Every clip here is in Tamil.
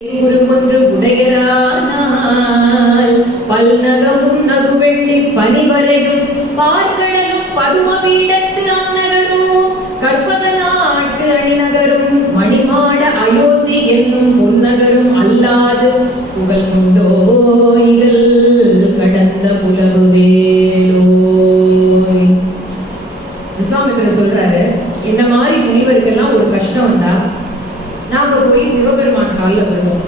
ஒன்று உடையரானால் பல்நகமும் நகுவெள்ளி பனிவரையும் பார்க்கடலும் பதுமபீடத்து அந்நகரும் கற்பக நாட்டு அணிநகரும் மணிமாட அயோத்தி என்னும் பொன்னகரும் அல்லாது புகழ் உண்டோ இகல் கடந்த புலவு வேலோய். விஸ்வாமித்திரர் சொல்றாரு, என்ன மாதிரி முனிவருக்கெல்லாம் ஒரு கஷ்டம் வந்தா நாங்க போய் சிவபெருமான் காலில் விடுவோம்,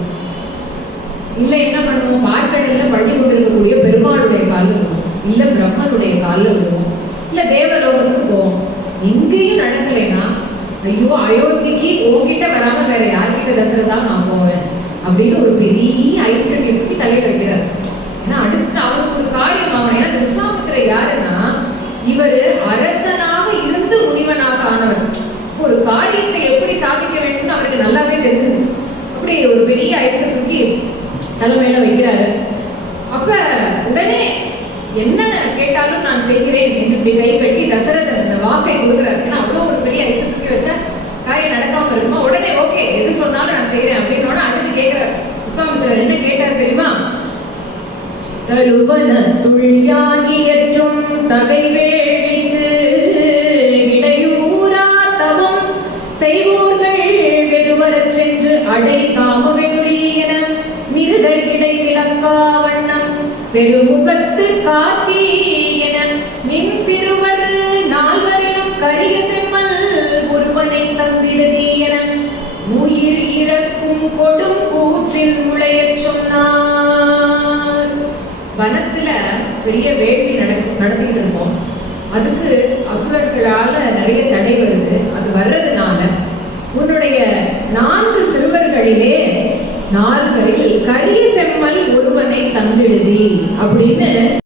இல்லை என்ன பண்ணுவோம், பார்க்கடல்ல பள்ளி கொண்டிருக்கக்கூடிய பெருமாளுடைய காலில் விடுவோம், இல்லை பிரம்மனுடைய காலில் விடுவோம், இல்லை தேவலோகத்துக்கு போவோம். எங்கேயும் நடக்கலைன்னா ஐயோ அயோத்திக்கு உங்ககிட்ட வராம வேற யார்கிட்ட தசரதா நான் போவேன் அப்படின்னு ஒரு பெரிய ஐஸ்கட்டியை தூக்கி தலையில வைக்கிறார். ஏன்னா அடுத்து அவனுக்கு ஒரு காரியம் ஆகணும். ஏன்னா விஸ்வாமித்திரர் யாருன்னா இவர் அரசனாக இருந்து முனிவனாக ஆனவர். ஒரு காரியத்தை எப்படி சாதிக்க வேண்டும் அவருக்கு நல்லாவே தெரிஞ்சது. அப்படி ஒரு பெரிய ஐஸை தூக்கி தலைமையில வைக்கிறாரு. அப்ப உடனே என்ன கேட்டாலும் நான் செய்கிறேன் என்று இப்படி கை கட்டி தசரதன் அந்த வாக்கை கொடுக்குறாரு. ஏன்னா அவ்வளோ ஒரு பெரிய ஐஸை தூக்கி வச்சா காரியம் நடக்காம இருக்குமா, உடனே ஓகே எது சொன்னாலும் நான் செய்கிறேன் அப்படின்னோட அடுத்து கேட்கிறார். விஸ்வாமித்திரர் என்ன கேட்டார் தெரியுமா? தருவன துள்யாகியற்றும் தகைவேழிக்கு இடையூரா தவம் செய்வோர்கள் வெறுவரச் சென்று அடை காமவெகுடி என நிருதர் இடை விளக்கா வண்ணம் செருமுகத்து காத்தி என நின் சிறுவர் நால்வரிலும் கரிய செம்மல் ஒருவனை தந்திடுதி என உயிர் இறக்கும் கொடும் கூற்றின் முளையச் சொன்னார். வனத்துல பெரிய வேள்வி நடத்திட்டு இருப்போம். அதுக்கு அசுரர்களால நிறைய தடை வருது. அது வர்றதுனால உன்னுடைய 4 சிறுவர்களிலே 4 கரிய செம்மல் ஒருவனை தந்திடுதி அப்படின்னு